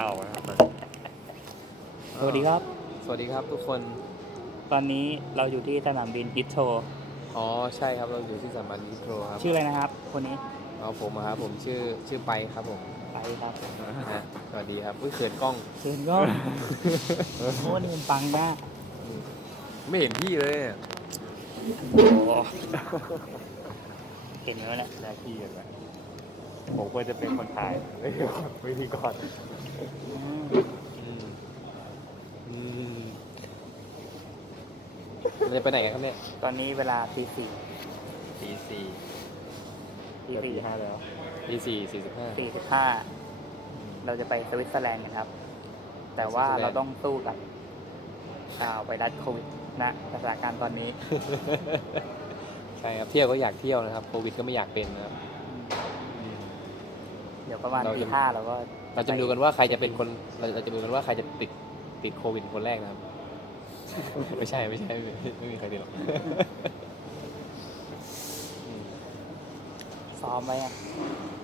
เอาครับสวัสดีครับ สวัสดีครับทุกคน ตอนนี้เราอยู่ที่สนามบินฮิตโชอ๋อใช่ครับเราอยู่ที่สถาบันนิโครครับชื่ออะไรนะครับ คนนี้เอาผมอะครับผมชื่อชื่อไปครับผมไปครับนะฮะสวัสดีครับอุ้ยเขินกล้องเชิญก็โอ้นี่มันปังมากไม่เห็นพี่เลยเนี่ยโอ้เห็นแล้วแหละหน้าที่กันนะ ผมควรจะเป็นคนถ่ายไม่ใช่วิธีกรอืมอืมอืมเราจะไปไหนกันครับเนี่ยตอนนี้เวลาตีสี่ตีสี่ตีจะตีสี่ห้าแล้ว ตีสี่สี่สิบห้า สี่สิบห้าเราจะไปสวิตเซอร์แลนด์กันครับ แต่ว่าสวิตเซอร์แลนด์ เราต้องสู้กับอ่าไวรัสโควิดนะสถานการณ์ตอนนี้ ใช่ครับเที่ยวก็อยากเที่ยวนะครับโควิดก็ไม่อยากเป็นนะครับเดี๋ยวประมาณเราตีจะห้าเราก็เราจะมาดูกันว่าใครจะเป็นคนเราเราจะดูกันว่าใครจะติดติดโควิดคนแรกนะครับ ไม่ใช่ไม่ใช่ไม่มีไม่มีใครติดหรอกอืมซ้อมไว้อะ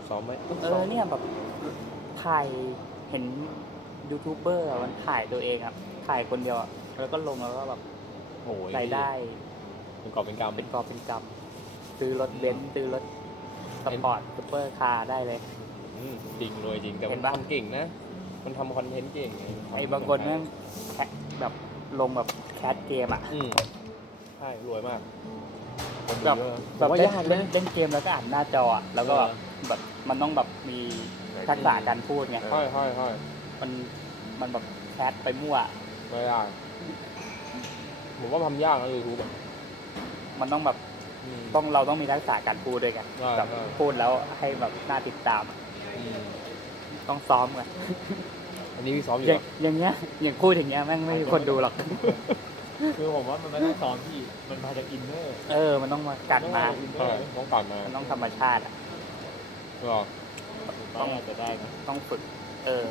ซ้อมไหมเออเนี่ยแบบถ่ายเห็นยูทูบเบอร์อะมันถ่ายตัวเองอะถ่ายคนเดียวอะแล้วก็ลงแล้วก็แบบโอ้ยรายได้ เป็นกอบเป็นกำ เป็นกอบเป็นกำซื้อรถเบนซ์ซื้อรถสปอร์ตซูเปอร์คาร์ได้เลยอื มจริงรวยจริงแต่เห็มันนปะ ทำเก่งนะ มันทำคอนเทนต์เก่งไอ้บางคนแม่งแคะแบบลงแบบแคสเกมอะอืมใช่รวยมากแบบผแบบมว่าเล่นยากเล่นนะเล่นเกมแล้วก็อ่านหน้าจออะแล้วก็แบบแบบมันต้องแบบมีทักษะการพูดไงใช่ใช่ใช่มันมันแบบแคสไปมั่ว ไม่ยากผมว่าทำยากนะยูทูบอะมันต้องแบบอืม ต้องเราต้องมีทักษะการพูดด้วยไงใช่แบบใช่ พูดแล้วให้แบบน่าติดตามอะอืม ต้องซ้อมไงอันนี้พี่ซ้อมอยู่อย่างเหรออย่างเงี้ยอย่างพูดอย่างเงี้ยแม่งไม่มีคนดูหรอก คือผมว่ามันไม่ต้องซ้อมพี่ มันมาจากอินเนอร์เออ มันต้องมากัดมาอินเนอใช่ร์ต้องตัดมามันต้องธรรมชาติอะหรอต้องอาจจะได้นะต้องฝึก เออ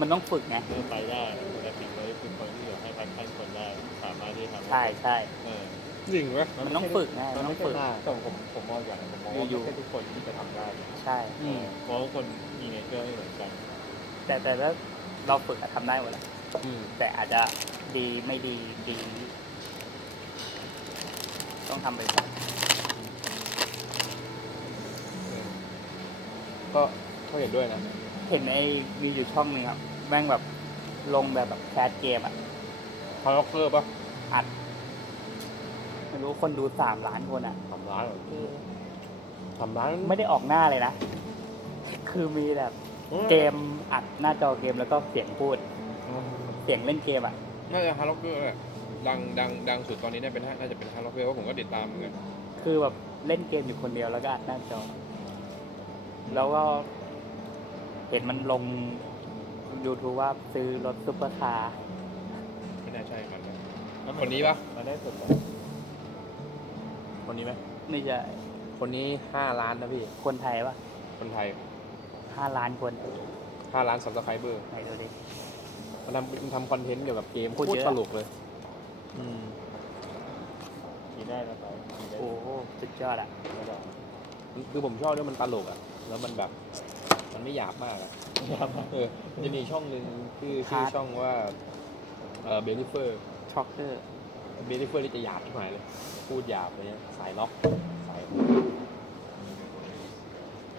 มันต้องฝึกไงเริ่มไปได้แต่สิ่งเลยคือคนที่อยากให้พันพันคนได้ สามารถที่ทำใช่ใช่ เออ จริงไหมมันต้องฝึกไงมัมันนต้ไม่องใช่ฝึกหน้าแต่ผมผมมองอย่างผมมองว่าอยู่ ไม่ใช่ทุกคนที่จะทำได้ใช่เออเพราะว่าคนมีเนเจอร์ไม่เหมือนกัน แต่แต่ถ้าเราฝึกอะทำได้หมดแหละอืมแต่อาจจะดีไม่ดีดี ต้องทำไปก่อนก็ก็เห็นด้วยนะเห็นไอ้มีอยู่ช่องหนึงครับแม่งแบบลงแบบแบบแคสเกมอะฮาร์ล็อกเกอร์ป่ะอัด ไม่รู้คนดูสามล้านคนอะทำร้านเหรอทำร้านไม่ได้ออกหน้าเลยนะ คือมีแบบเกมอัดหน้าจอเกมแล้วก็เสียงพูด เสียงเล่นเกมอะ น่าจะฮาร์ล็อกเกอร์แหละดังดังดังสุดตอนนี้น่าเป็นน่าจะเป็นฮาร์ล็อกเกอร์เพราะผมก็ติดตามเหมือนกันคือแบบเล่นเกมอยู่คนเดียวแล้วก็อัดหน้าจอ แล้วก็เห็นมันลง YouTube ว่าซื้อรถซุปเปอร์คาร์ไม่น่าใช่มันนะแล้วมัคนนี้ปะ มันได้สุด คนนี้ไหมนี่จะคนนี้ห้าล้านนะพี่ คนไทยปะคนไทยห้าล้านคนห้าล้านซับสไครเบอร์ไหนดูดิ มันทำมันทำคอนเทนต์เกี่ยวกับเกมพูดโคตเยรอะ ตลกเลย อืมมีได้แล้วไปมีได้โอ้โหสุดยอดอะ ไม่ได้คือผมชอบด้วยมันตลกอะ แล้วมันแบบ มันไม่หยาบมากอะเออมันจะมีช่องหนึ่งชื่อชื่อฮาร์ดช่องว่าเอ่อเบลิเฟอร์ ช็อกเกอร์ เบลิเฟอร์นี่จะหยาบที่หมายเลย พูดหยาบเลยเนี่ยสายล็อกสาย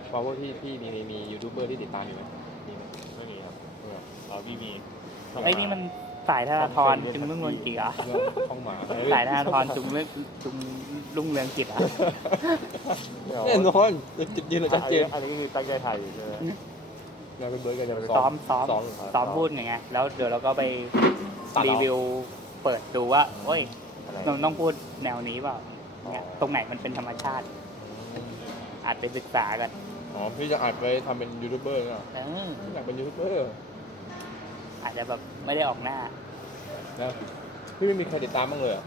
เพราะว่าพี่พี่มีมีมียูทูบเบอร์ที่ติดตามอยู่ไหมมีไหมไม่มีครับเออเราพี่มีไอ้ยนี่มันสายธนาธรจุงรุ่งเรืองกิจเหรอเรื่องช่องหมาสายธนาธรจุงเรื่องจุงรุ่งเรืองกิจเหรอะแน่นอนจุดยืนเราชัดเจนอันนี้คือตั้งใจถ่ายอยู่ใช่ไหมเราเป็นเบิร์ดกันจะซ้อมซ้อมซ้อมซ้อมพูดไงแล้วเดี๋ยวเราก็ไปตัดเอารีวิว เปิดดูว่าโอ้ยอะไร เราต้องพูดแนวนี้เปล่าเนี่ยตรงไหนมันเป็นธรรมชาติอาจไปศึกษากันอ๋อพี่จะอัดไปทำเป็นยูทูบเบอร์เนาะเอออยากเป็นยูทูบเบอร์อาจจะแบบไม่ได้ออกหน้านะพี่ไม่มีใครติดตามบ้างเลยเหรอ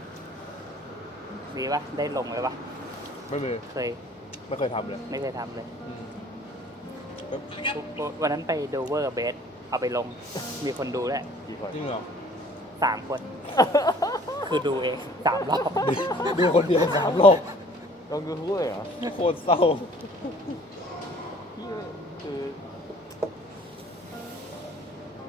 ดีปะได้ลงเลยปะไม่มีเคยไม่เคยทำเลยไม่เคยทำเลย อืมวันนั้นไปโดเวอร์กับเบสเอาไปลง มีคนดูด้วยกี่คนจริงเหรอ สามคน คือดูเองสามรอบ ดูคนเดียวสามรอบลองยูทูบเลยเหรอโคตรเศร้า